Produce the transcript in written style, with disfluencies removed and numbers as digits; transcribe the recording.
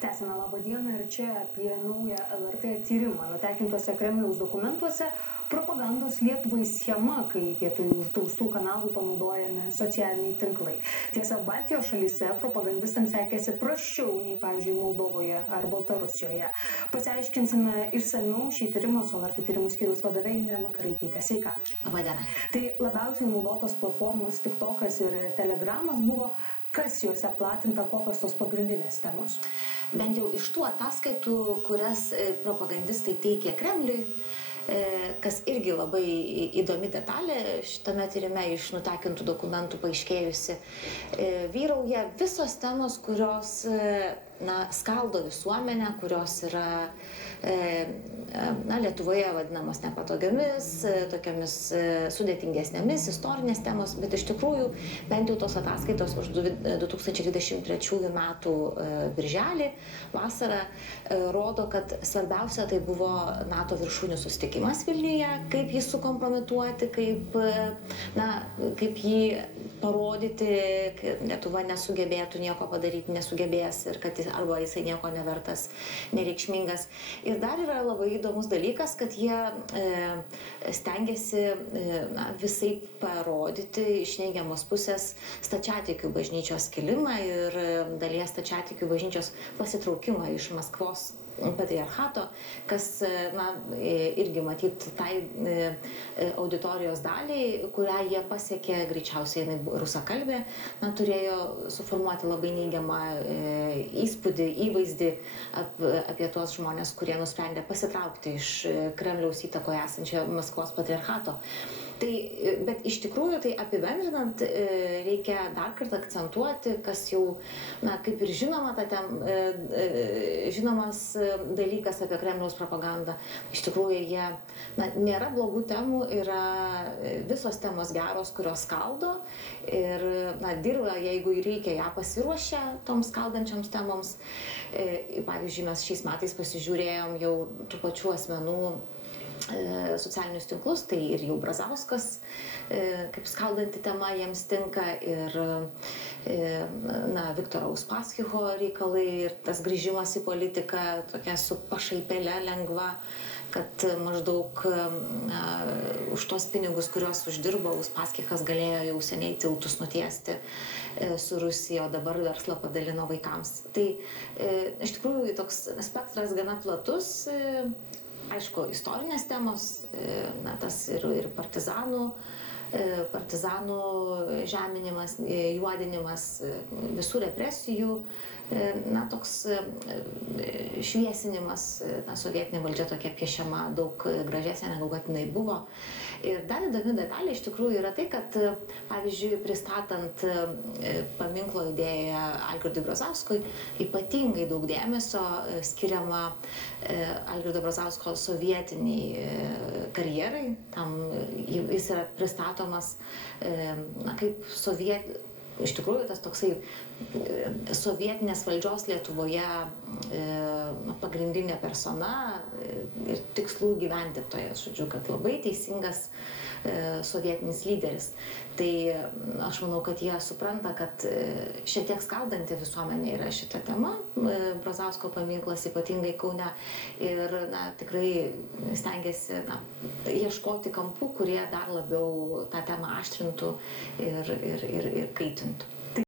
Tęsime labą dieną ir čia apie naują LRT tyrimą nutekintuose Kremliaus dokumentuose propagandos Lietuvai schema, kai vietoj uždraustų kanalų panaudojami socialiniai tinklai. Tiesa, Baltijos šalyse propagandistams sekėsi prasčiau nei, pavyzdžiui, Moldovoje ar Baltarusijoje. Pasiaiškinsime išsamiau šį tyrimą su LRT tyrimų skyriaus vadove Indre Makaraityte. Sveika. Labą dieną. Tai labiausiai naudotos platformos TikTokas ir Telegramas buvo. Kas juose platinta, kokios tos pagrindinės temos? Bent jau iš tų ataskaitų, kurias propagandistai teikė Kremliui, kas irgi labai įdomi detalė šitame tyrime iš nutekintų dokumentų paaiškėjusi, vyrauja visos temos, kurios skaldo visuomenę, kurios yra Lietuvoje vadinamos nepatogiomis, tokiamis sudėtingesnėmis, istorinės temos, bet iš tikrųjų bent jau tos ataskaitos už 2023 metų birželį, vasarą, rodo, kad svarbiausia tai buvo NATO viršūnių susitikimas Vilniuje, kaip jį sukompromituoti, kaip jį parodyti, kad Lietuva nesugebėtų nieko padaryti, nesugebės ir kad arba jisai nieko nevertas, nereikšmingas. Ir dar yra labai įdomus dalykas, kad jie stengiasi visai parodyti iš neigiamos pusės stačiatikių bažnyčios kilimą ir dalies stačiatikių bažnyčios pasitraukimą iš Maskvos patriarchato, kas irgi matyt tai auditorijos daliai, kurią jie pasiekė, greičiausiai jinai rusakalbė, turėjo suformuoti labai neigiamą įspūdį, įvaizdį apie tuos žmonės, kurie nusprendė pasitraukti iš Kremliaus įtakoje esančio Maskvos patriarchato. Bet iš tikrųjų tai apibendrinant reikia dar kartą akcentuoti, kas jau, kaip ir žinomas dalykas apie Kremliaus propagandą. Iš tikrųjų jie nėra blogų temų, yra visos temos geros, kurios skaldo ir dirba, jeigu reikia, ją pasiruošia toms skaldančioms temoms. Pavyzdžiui, mes šiais metais pasižiūrėjom jau tų pačių asmenų socialinius tinklus, tai ir jau Brazauskas, kaip skaldanti tema jiems tinka, ir Viktoro Uspaskicho reikalai ir tas grįžimas į politiką tokia su pašaipėle lengva, kad maždaug už tuos pinigus, kuriuos uždirbo, Uspaskichas galėjo jau seniai tiltus nutiesti su Rusija, o dabar verslą padalino vaikams. Tai iš tikrųjų toks spektras gana platus. Aišku, istorinės temos, tas ir partizanų žeminimas, juodinimas, visų represijų, toks šviesinimas, sovietinė valdžia tokia piešiama daug gražesnė, negu kad jinai buvo. Ir dar įdomi detalė iš tikrųjų yra tai, kad, pavyzdžiui, pristatant paminklo idėją Algirdui Brazauskui, ypatingai daug dėmesio skiriama Algirdo Brazausko sovietiniai karjerai. Tam jis yra pristatomas kaip iš tikrųjų tas toksai sovietinės valdžios Lietuvoje pagrindinė persona ir tikslų gyvendytojas, kad labai teisingas sovietinis lyderis. Tai aš manau, kad jie supranta, kad šiek tiek skaldanti visuomenė yra šita tema, Brazausko paminklas ypatingai Kaune, ir tikrai stengiasi ieškoti kampų, kurie dar labiau tą temą aštrintų ir kaitintų.